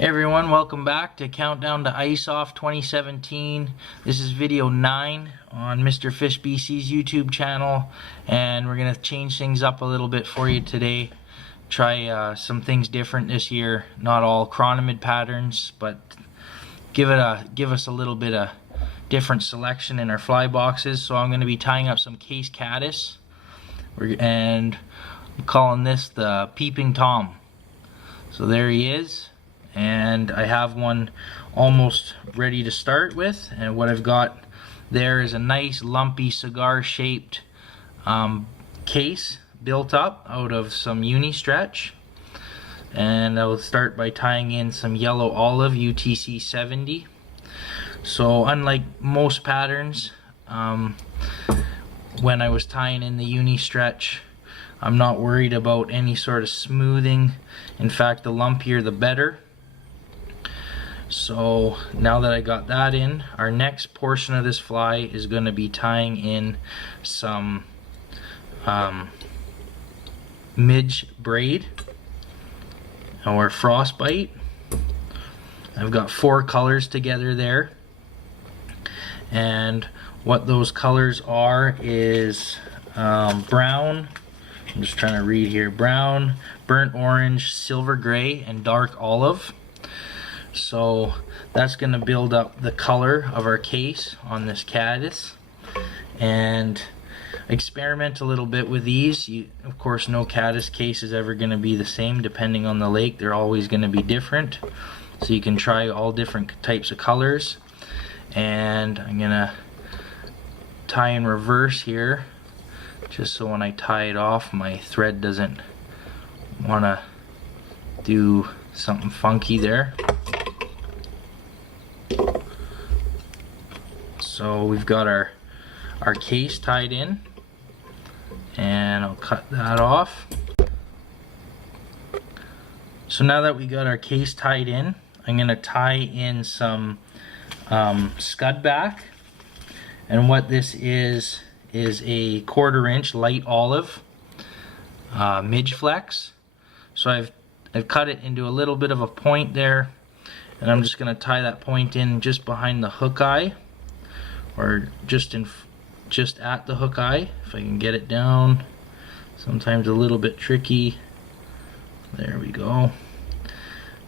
Hey everyone, welcome back to Countdown to Ice Off 2017. This is video 9 on Mr. Fish BC's YouTube channel, and we're going to change things up a little bit for you today. Try some things different this year. Not all chronomid patterns, but give us a little bit of different selection in our fly boxes. So I'm going to be tying up some case caddis, and I'm calling this the Peeping Tom. So there he is. And I have one almost ready to start with, and what I've got there is a nice lumpy cigar shaped case built up out of some uni stretch, and I will start by tying in some yellow olive UTC 70. So unlike most patterns, when I was tying in the uni stretch, I'm not worried about any sort of smoothing. In fact, the lumpier the better. So now that I got that in, our next portion of this fly is going to be tying in some midge braid or frostbite. I've got 4 colors together there, and what those colors are is brown, I'm just trying to read here, brown, burnt orange, silver gray, and dark olive. So that's going to build up the color of our case on this caddis, and experiment a little bit with these. Of course, no caddis case is ever going to be the same depending on the lake. They're always going to be different, so you can try all different types of colors. And I'm going to tie in reverse here, just so when I tie it off my thread doesn't want to do something funky there. So we've got our case tied in, and I'll cut that off. So now that we got our case tied in, I'm going to tie in some scud back, and what this is a 1/4 inch light olive midge flex. So I've cut it into a little bit of a point there, and I'm just going to tie that point in just behind the hook eye, or just at the hook eye, if I can get it down. Sometimes a little bit tricky. There we go.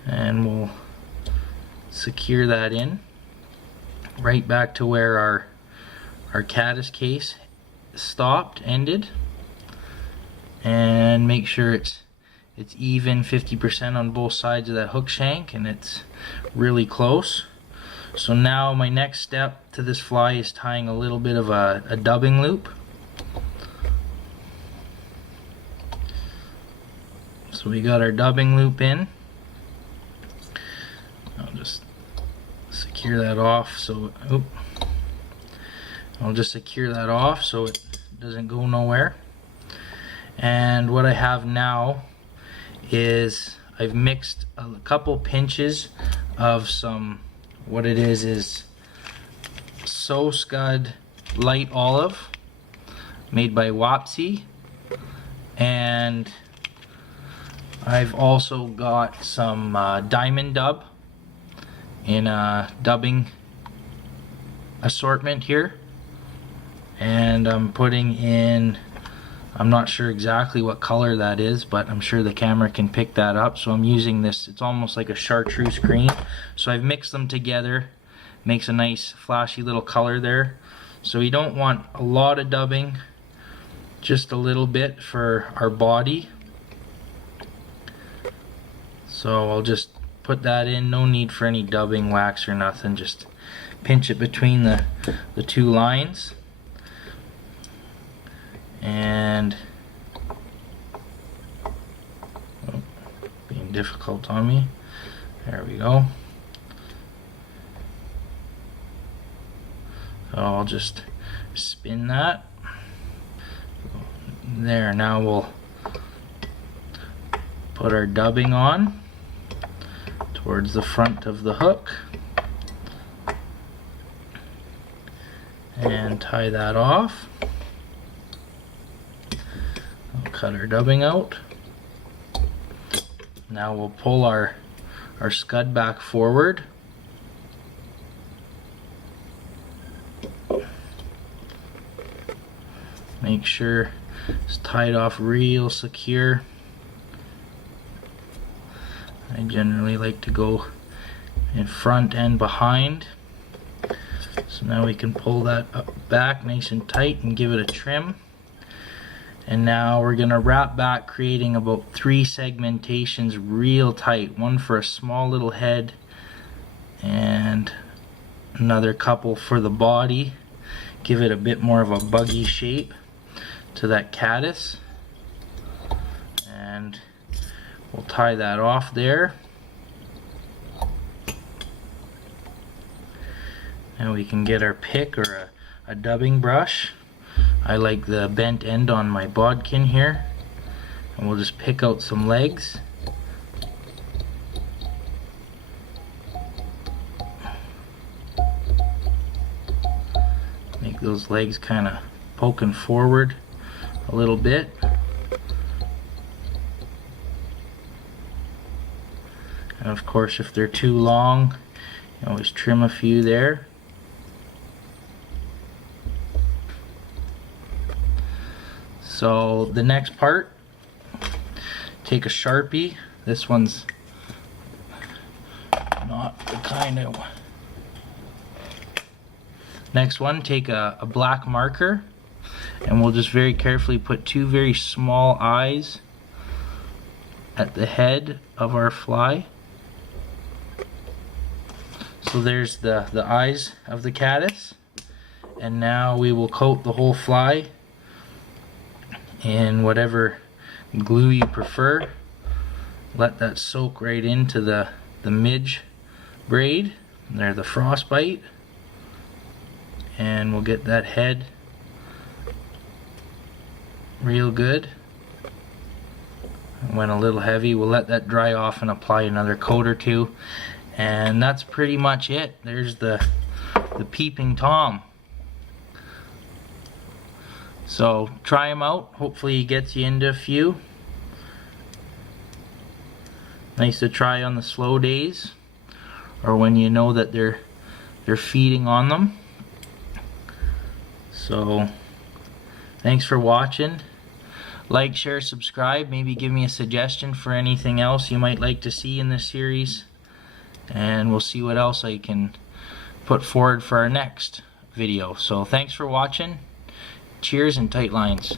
And we'll secure that in right back to where our caddis case ended, and make sure it's even 50% on both sides of that hook shank, and it's really close. So now my next step to this fly is tying a little bit of a dubbing loop. So we got our dubbing loop in. I'll just secure that off so it doesn't go nowhere. And what I have now is I've mixed a couple pinches of some, what it is So Scud light olive made by Wapsi, and I've also got some diamond dub in a dubbing assortment here, and I'm putting in, I'm not sure exactly what color that is, but I'm sure the camera can pick that up. So I'm using this, it's almost like a chartreuse green. So I've mixed them together, makes a nice flashy little color there. So we don't want a lot of dubbing, just a little bit for our body. So I'll just put that in, no need for any dubbing wax or nothing, just pinch it between the 2 lines. And being difficult on me. There we go. So I'll just spin that. There, now we'll put our dubbing on towards the front of the hook and tie that off. Cut our dubbing out. Now we'll pull our our scud back forward. Make sure it's tied off real secure. I generally like to go in front and behind. So now we can pull that up back nice and tight and give it a trim. And now we're going to wrap back, creating about 3 segmentations real tight. One for a small little head and another couple for the body. Give it a bit more of a buggy shape to that caddis. And we'll tie that off there. And we can get our pick or a dubbing brush. I like the bent end on my bodkin here. And we'll just pick out some legs. Make those legs kind of poking forward a little bit. And of course, if they're too long, you always trim a few there. So the next part, take a Sharpie. This one's not the kind of... Next one, take a black marker, and we'll just very carefully put 2 very small eyes at the head of our fly. So there's the eyes of the caddis, and now we will coat the whole fly in whatever glue you prefer. Let that soak right into the midge braid, there, the frostbite, and we'll get that head real good. It went a little heavy. We'll let that dry off and apply another coat or 2, and that's pretty much it. There's the Peeping Tom. So try them out. Hopefully he gets you into a few. Nice to try on the slow days, or when you know that they're feeding on them. So thanks for watching. Like, share, subscribe. Maybe give me a suggestion for anything else you might like to see in this series, and we'll see what else I can put forward for our next video. So thanks for watching. Cheers and tight lines.